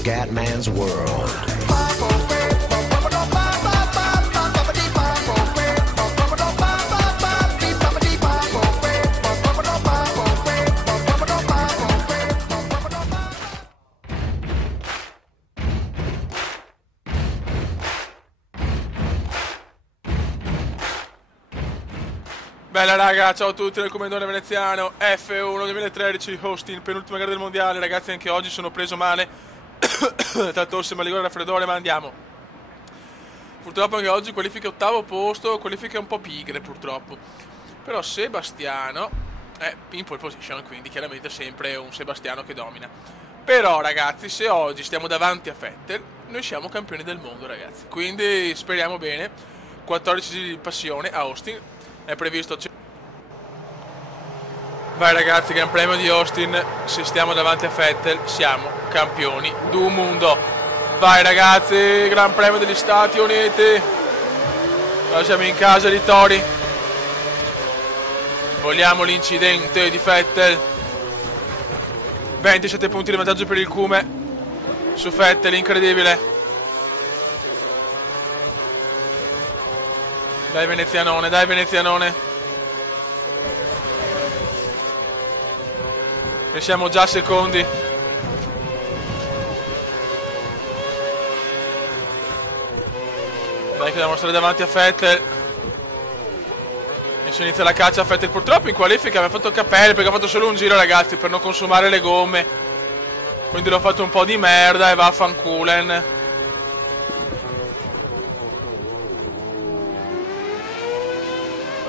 Scatman's World. Bella raga, ciao a tutti del Commendone Veneziano F1 2013, Austin, penultima gara del mondiale. Ragazzi, anche oggi sono preso male tra tosse, maligore e raffreddore, ma andiamo. Purtroppo anche oggi qualifica ottavo posto, qualifiche un po' pigre purtroppo. Però Sebastiano è in pole position, quindi chiaramente sempre un Sebastiano che domina. Però ragazzi, se oggi stiamo davanti a Vettel, noi siamo campioni del mondo ragazzi. Quindi speriamo bene. 14 di passione a Austin è previsto. Vai ragazzi, Gran Premio di Austin. Se stiamo davanti a Vettel siamo campioni del mondo. Vai ragazzi, Gran Premio degli Stati Uniti. Ora siamo in casa di Tori. Vogliamo l'incidente di Vettel. 27 punti di vantaggio per il Cume su Vettel, incredibile. Dai venezianone, dai venezianone. E siamo già secondi. Dai che dobbiamo stare davanti a Vettel. Adesso inizia la caccia a Vettel. Purtroppo in qualifica mi ha fatto capelli perché ho fatto solo un giro ragazzi per non consumare le gomme. Quindi l'ho fatto un po' di merda e vaffanculen.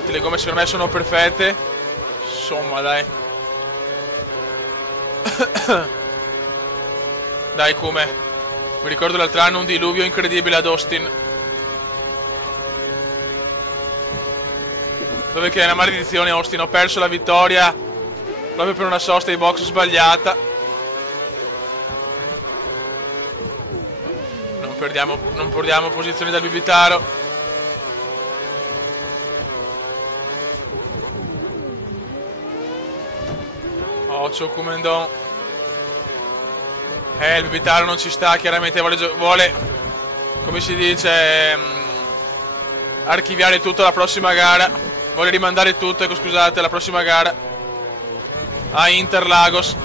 Le gomme secondo me sono perfette. Insomma dai. Dai Cume. Mi ricordo l'altro anno un diluvio incredibile ad Austin, dove che è una maledizione Austin. Ho perso la vittoria proprio per una sosta di box sbagliata. Non perdiamo posizioni dal Bibitaro. Occhio Commendon. Il Bibitaro non ci sta, chiaramente vuole come si dice, archiviare tutto la prossima gara. Vuole rimandare tutto, ecco scusate, la prossima gara a Interlagos.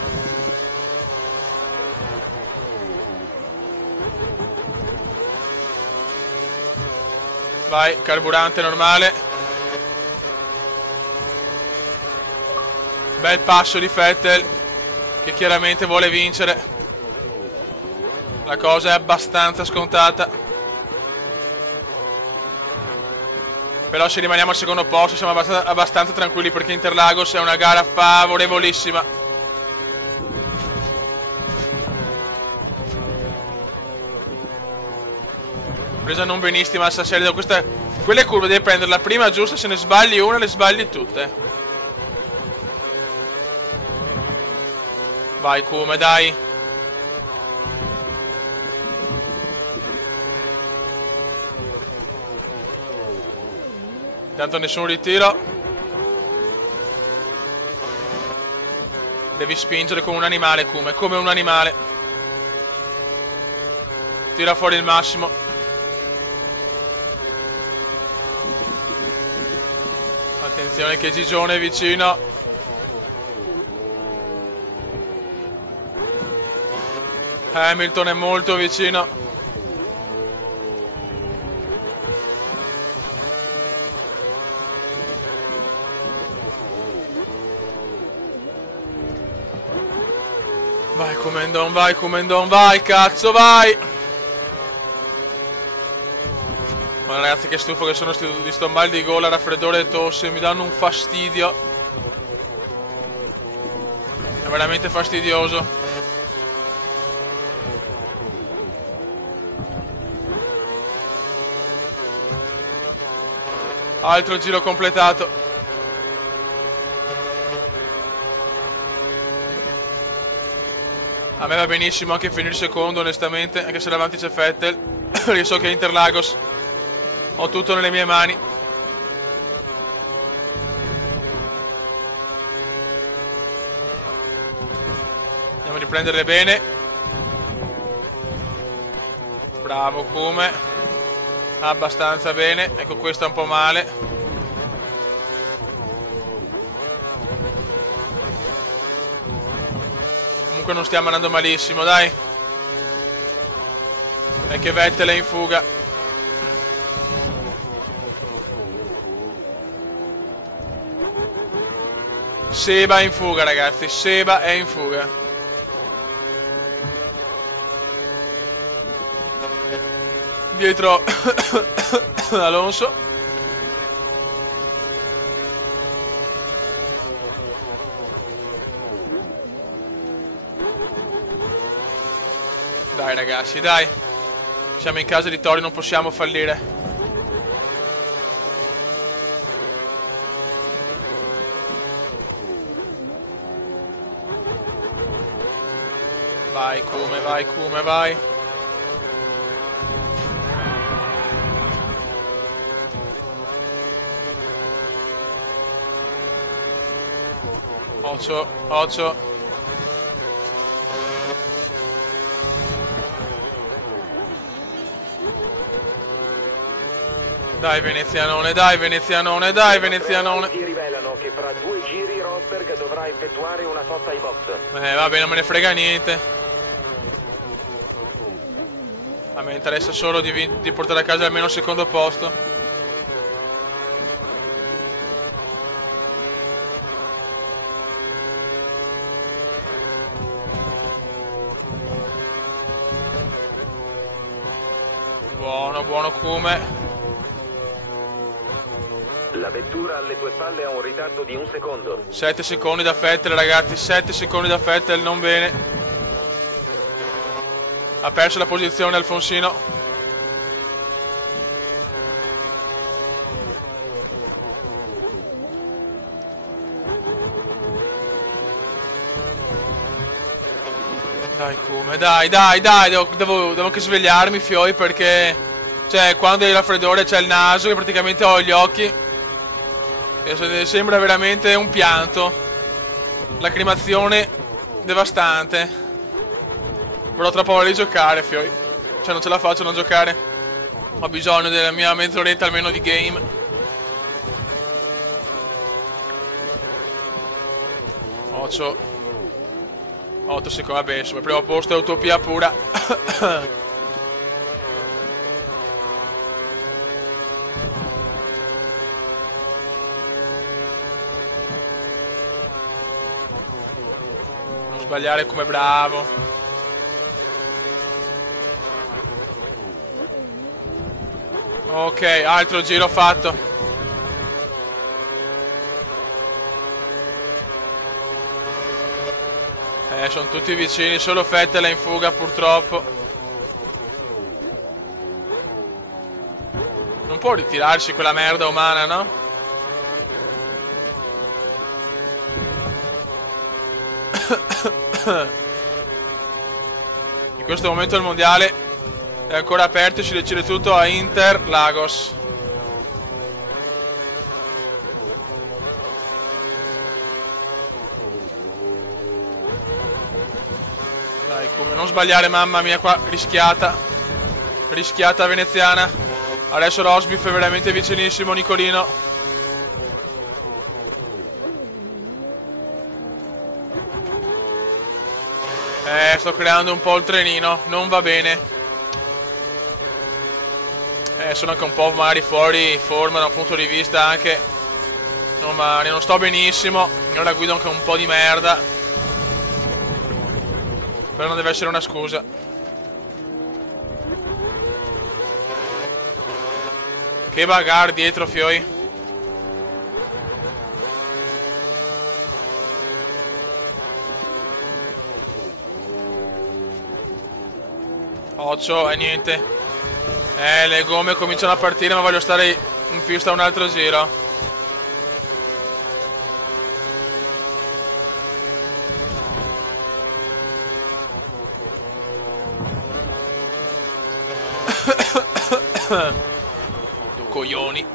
Vai, carburante normale. Bel passo di Vettel che chiaramente vuole vincere. La cosa è abbastanza scontata. Però se rimaniamo al secondo posto siamo abbastanza tranquilli perché Interlagos è una gara favorevolissima. Presa non benissima Sasselli. Quelle curve devi prendere la prima giusta, se ne sbagli una le sbagli tutte. Vai Cume, dai. Intanto nessun ritiro. Devi spingere come un animale Cume, come un animale. Tira fuori il massimo. Attenzione che Gigione è vicino. Hamilton è molto vicino. Vai Commendon, vai Commendon, vai cazzo, vai. Ma ragazzi che stufo che sono di sto mal di gola, raffreddore e tosse, mi danno un fastidio. È veramente fastidioso. Altro giro completato. A me va benissimo anche finire secondo onestamente, anche se davanti c'è Vettel. Io so che Interlagos ho tutto nelle mie mani. Andiamo a riprenderle bene. Bravo Kume. Abbastanza bene. Ecco, questo è un po' male. Comunque non stiamo andando malissimo, dai. E che Vettel è in fuga. Seba è in fuga, ragazzi. Seba è in fuga. Dietro Alonso. Dai ragazzi, dai. Siamo in casa di Tori, non possiamo fallire. Vai Kume, vai Kume, vai. Occhio, occhio. Dai venezianone, dai venezianone, dai venezianone. Ti rivelano che fra 2 giri Rosberg dovrà effettuare una sosta ai box. Vabbè, non me ne frega niente. A me interessa solo di portare a casa almeno il secondo posto. Buono, buono Kume. La vettura alle tue spalle ha un ritardo di 1 secondo. 7 secondi da Vettel, ragazzi, 7 secondi da Vettel, non bene. Ha perso la posizione Alfonsino. Dai Kume, dai, devo anche svegliarmi, fioi, perché cioè quando hai il raffreddore c'è il naso e praticamente ho gli occhi e sembra veramente un pianto. Lacrimazione devastante. Però ho troppa voglia di giocare, fioi. Cioè non ce la faccio a non giocare. Ho bisogno della mia mezz'oretta almeno di game. Occhio. 8 secondi, vabbè, insomma, il primo posto è utopia pura. Non sbagliare come bravo. Ok, altro giro fatto. Sono tutti vicini, solo Vettel è in fuga purtroppo. Non può ritirarsi quella merda umana, no? In questo momento il mondiale è ancora aperto e si decide tutto a Interlagos. Dai, come non sbagliare, mamma mia, qua rischiata. Rischiata veneziana. Adesso Rosbiff è veramente vicinissimo, Nicolino. Sto creando un po' il trenino, non va bene. Sono anche un po' magari fuori forma da un punto di vista anche. Non sto benissimo. Io la guido anche un po' di merda. Però non deve essere una scusa. Che bagarre dietro, fioi. Occhio, e niente. Le gomme cominciano a partire, ma voglio stare in pista un altro giro. Due coglioni.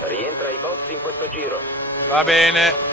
Rientra ai box in questo giro. Va bene.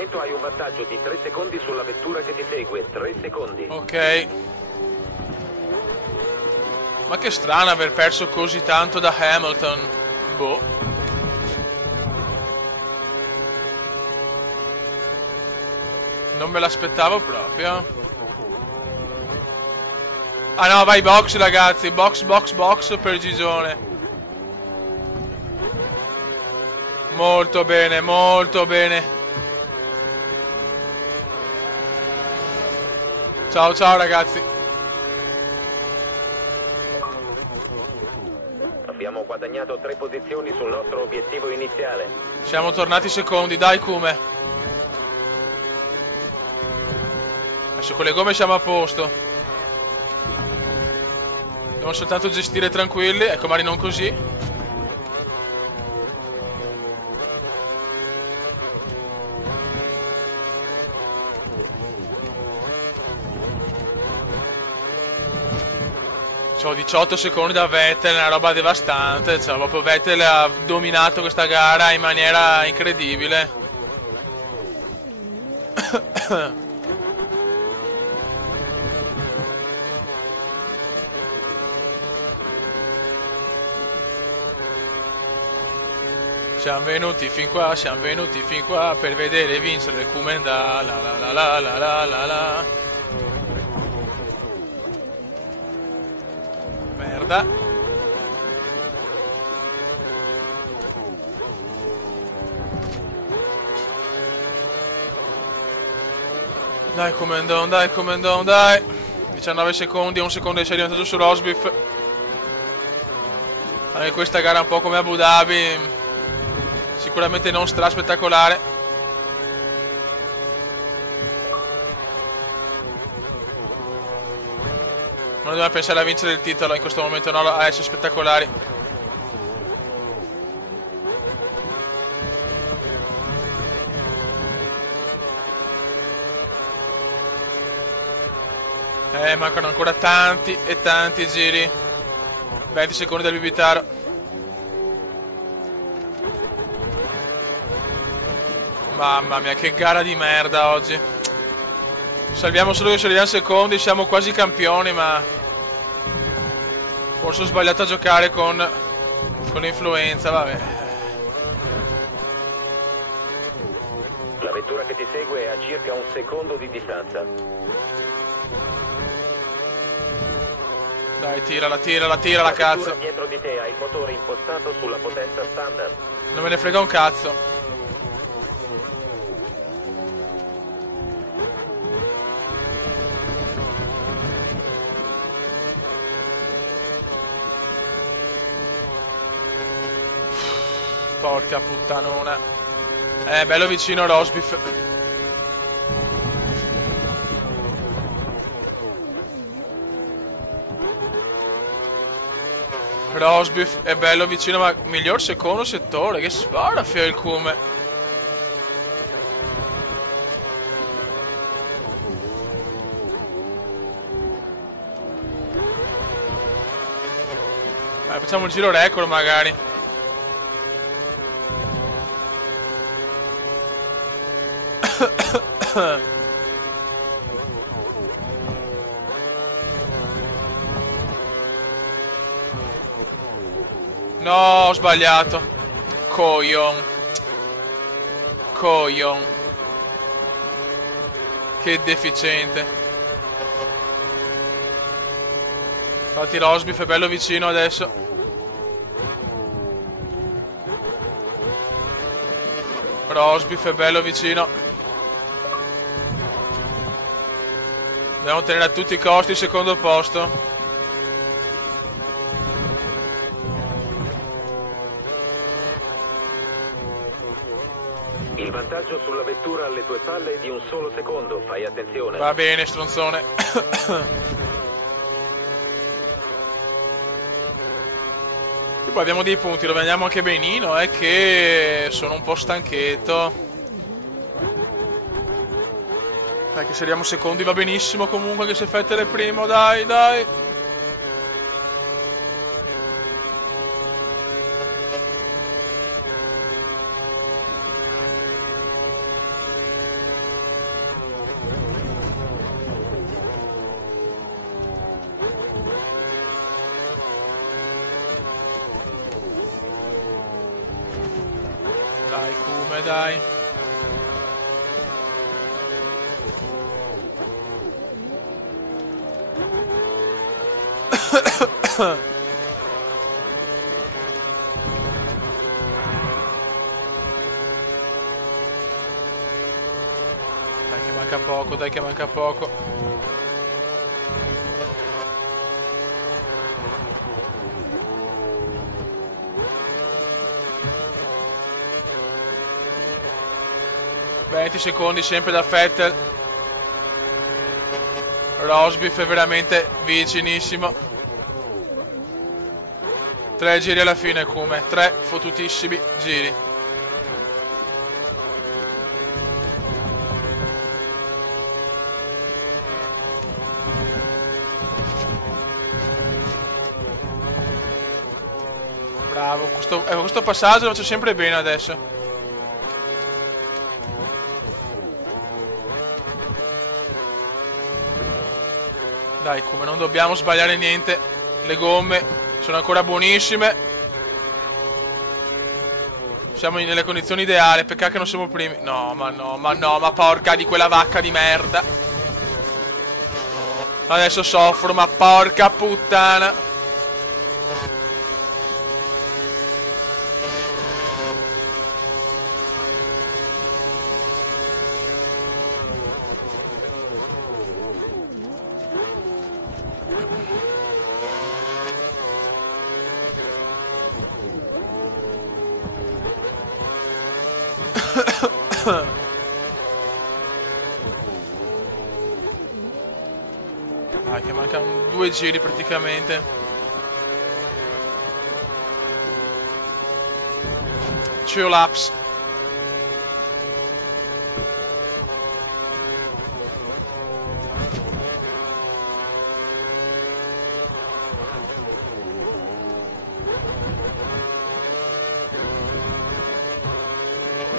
momento hai un vantaggio di 3 secondi sulla vettura che ti segue. 3 secondi. Ok. Ma che strano aver perso così tanto da Hamilton. Boh. Non me l'aspettavo proprio. Ah no, vai box ragazzi. Box, box, box per Gigione. Molto bene, molto bene. Ciao, ciao ragazzi. Abbiamo guadagnato 3 posizioni sul nostro obiettivo iniziale. Siamo tornati secondi, dai Kume. Adesso con le gomme siamo a posto. Dobbiamo soltanto gestire tranquilli, ecco, magari non così. C'ho 18 secondi da Vettel, una roba devastante. Cioè, proprio Vettel ha dominato questa gara in maniera incredibile. Siamo venuti fin qua, siamo venuti fin qua per vedere vincere il Kumenda. La la la la la la la la. Merda. Dai Comendon, dai Comendon, dai. 19 secondi, 1 secondo e 6 di vantaggio su Rosberg. Anche questa gara un po' come Abu Dhabi. Sicuramente non stra spettacolare. Ma non dobbiamo pensare a vincere il titolo in questo momento, no, a essere spettacolari. Mancano ancora tanti e tanti giri. 20 secondi del Bibitaro. Mamma mia, che gara di merda oggi. Salviamo solo che salviamo secondi, siamo quasi campioni, ma forse ho sbagliato a giocare con l'influenza, vabbè. La vettura che ti segue è a circa 1 secondo di distanza. Dai, tirala, tirala, tirala, cazzo. La vettura dietro di te ha il motore impostato sulla potenza standard. Non me ne frega un cazzo. Porca puttanona. Bello vicino Rosbiff. Rosbiff è bello vicino, ma miglior secondo settore. Che spara fio il Kume. Facciamo il giro record magari. No, ho sbagliato. Coglion. Coglion. Che deficiente. Infatti Rosbiff è bello vicino adesso. Rosbiff è bello vicino. Dobbiamo tenere a tutti i costi il secondo posto. Il vantaggio sulla vettura alle tue spalle è di 1 solo secondo, fai attenzione. Va bene, stronzone. E poi abbiamo dei punti, lo vediamo anche benino, che sono un po' stanchetto. Dai, che se arriviamo secondi va benissimo comunque, che se Vettel è primo, dai, dai. Dai, Kume, dai. Dai che manca poco, dai che manca poco. ...20 secondi sempre da Vettel. Rosberg è veramente vicinissimo. 3 giri alla fine, Kume. 3 fottutissimi giri. Bravo, questo passaggio lo faccio sempre bene adesso. Dai, Kume, non dobbiamo sbagliare niente. Le gomme sono ancora buonissime. Siamo nelle condizioni ideali. Peccato che non siamo primi. No, ma porca di quella vacca di merda. Adesso soffro, ma porca puttana. Dai che mancano 2 giri praticamente. 2 laps.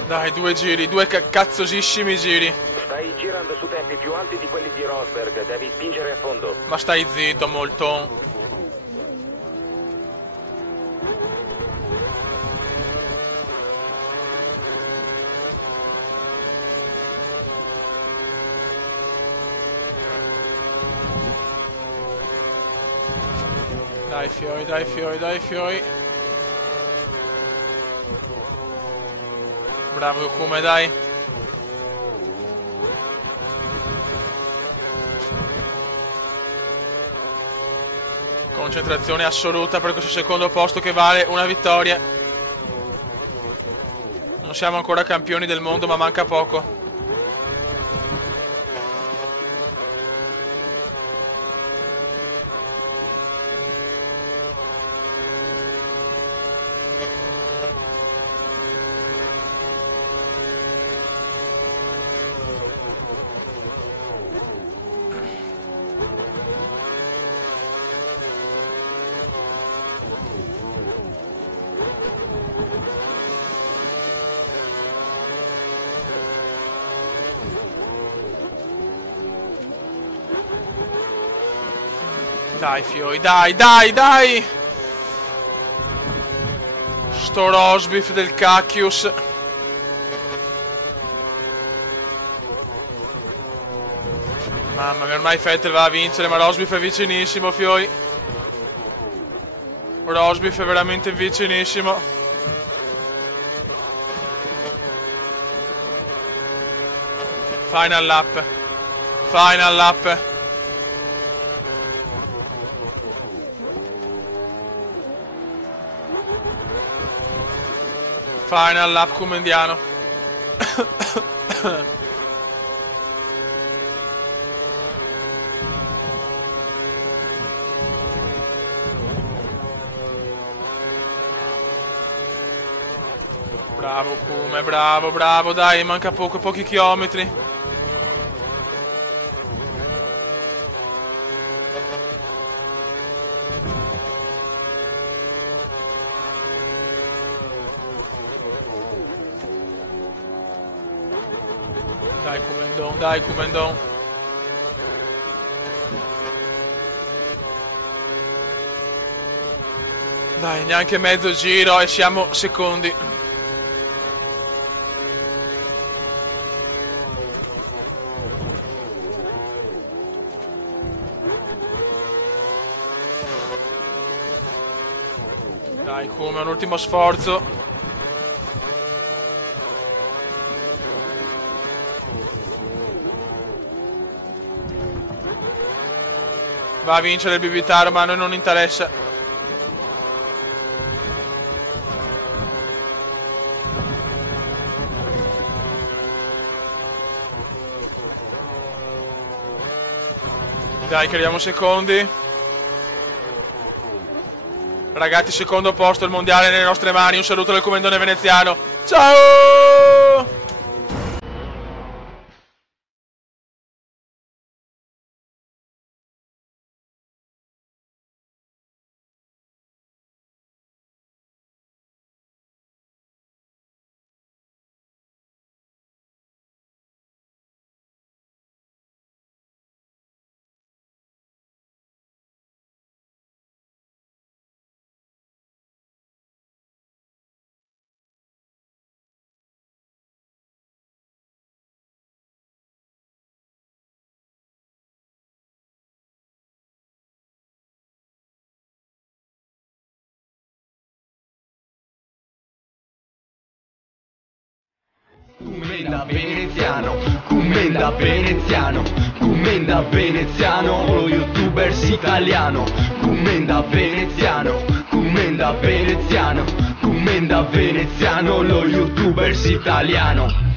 Dai, 2 giri, 2 cazzosissimi giri. Stai girando su tempi più alti di quelli di Rosberg, devi spingere a fondo. Ma stai zitto, molto. Dai fioi, dai fioi, dai fioi. Bravo Kume, dai. Concentrazione assoluta per questo secondo posto che vale una vittoria. Non siamo ancora campioni del mondo, ma manca poco. Dai fioi, dai, dai, dai. Sto Rosberg del cacchius. Mamma mia, ormai Vettel va a vincere, ma Rosberg è vicinissimo, fioi. Rosberg è veramente vicinissimo. Final lap. Final lap. Final lap comendiano. Bravo Kume, bravo, bravo, dai, manca pochi chilometri. Dai Kumendon. Dai, neanche mezzo giro e siamo secondi. Come un ultimo sforzo. Va a vincere il Bibitaro, ma a noi non interessa. Dai che arriviamo secondi. Ragazzi, secondo posto, il mondiale nelle nostre mani. Un saluto dal commendone veneziano. Ciao! Commenda veneziano, commenda veneziano, commenda veneziano, lo youtubers italiano. Commenda veneziano, commenda veneziano, commenda veneziano, lo youtubers italiano.